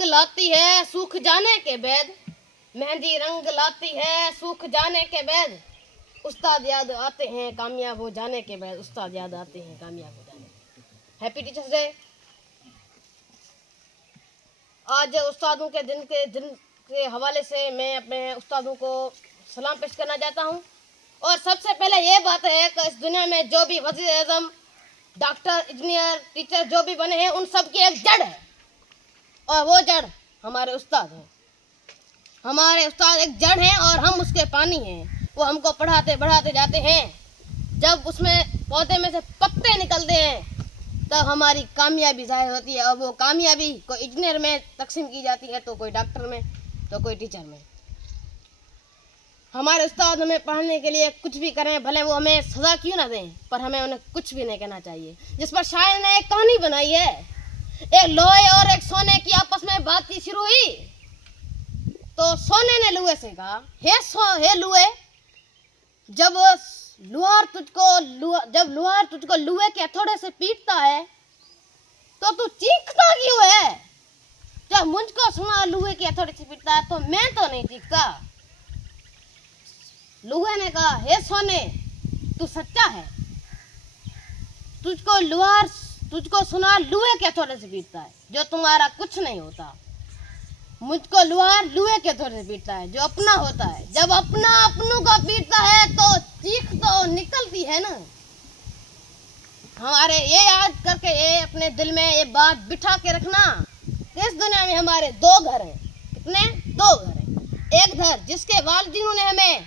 रंग लाती है सूख जाने के बाद, मेहंदी रंग लाती है सूख जाने के बाद, उस्ताद याद आते हैं कामयाब हो जाने के बाद, उस्ताद याद आते हैं कामयाब हो जाने। Happy teachers day. आज उस्तादों के दिन के हवाले से मैं अपने उस्तादों को सलाम पेश करना चाहता हूँ। और सबसे पहले ये बात है कि इस दुनिया में जो भी वज़ीर आज़म, डॉक्टर, इंजीनियर, टीचर जो भी बने हैं, उन सब की एक जड़ है, और वो जड़ हमारे उस्ताद हैं। हमारे उस्ताद एक जड़ हैं और हम उसके पानी हैं। वो हमको पढ़ाते बढ़ाते जाते हैं। जब उसमें पौधे में से पत्ते निकलते हैं तब हमारी कामयाबी ज़ाहिर होती है, और वो कामयाबी कोई इंजीनियर में तकसीम की जाती है, तो कोई डॉक्टर में, तो कोई टीचर में। हमारे उस्ताद हमें पढ़ने के लिए कुछ भी करें, भले वो हमें सज़ा क्यों ना दें, पर हमें उन्हें कुछ भी नहीं कहना चाहिए। जिस पर शायर ने एक कहानी बनाई है, एक लोहे और एक सोने की आपस में बातचीत शुरू हुई। तो सोने ने लुए से कहा, हे लुए, जब लुहार तुझको लुए के हथौड़े से पीटता है तो तू चीखता क्यों है? जब मुझको सुना लुए के हथौड़े से पीटता है तो मैं तो नहीं चीखता। लुहे ने कहा, हे सोने, तू सच्चा है, तुझको सुना लुहे के हथौड़े से पीटता है जो तुम्हारा कुछ नहीं होता। मुझको लुहार लुहे के हथौड़े से पीटता है जो अपना होता है। जब अपना अपनों को पीटता है तो चीख तो निकलती है ना। हमारे ये याद करके, ये अपने दिल में ये बात बिठा के रखना कि इस दुनिया में हमारे दो घर हैं। कितने? दो घर हैं। एक घर जिसके वालिदीनों ने हमें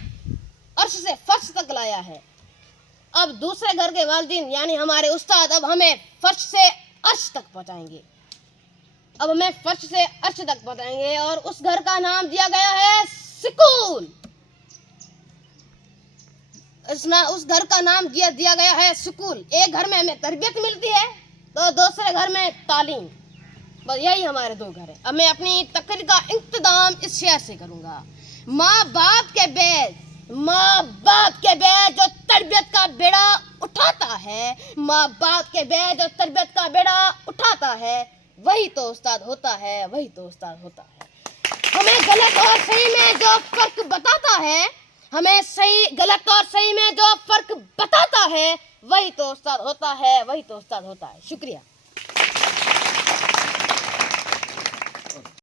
अर्श से फर्श तक लाया है। अब दूसरे घर के वालिदीन यानी हमारे उस्ताद अब हमें फर्श से अर्श तक पहुंचाएंगे। अब हमें फर्श से अर्श तक पहुंचाएंगे, और उस घर का नाम दिया गया है स्कूल। उस घर का नाम दिया गया है स्कूल। एक घर में हमें तरबियत मिलती है तो दूसरे घर में तालीम। बस यही हमारे दो घर हैं। अब मैं अपनी तकरीर का इंतजाम इस शेर से करूंगा। माँ बाप के बैद जो तरबियत का बेड़ा उठाता है, माँ बाप के बैद जो तरबियत का बेड़ा उठाता है, वही तो उस्ताद होता है, वही तो उस्ताद होता है। हमें गलत और सही में जो फर्क बताता है, गलत और सही में जो फर्क बताता है, वही तो उस्ताद होता है, वही तो उस्ताद होता है। शुक्रिया।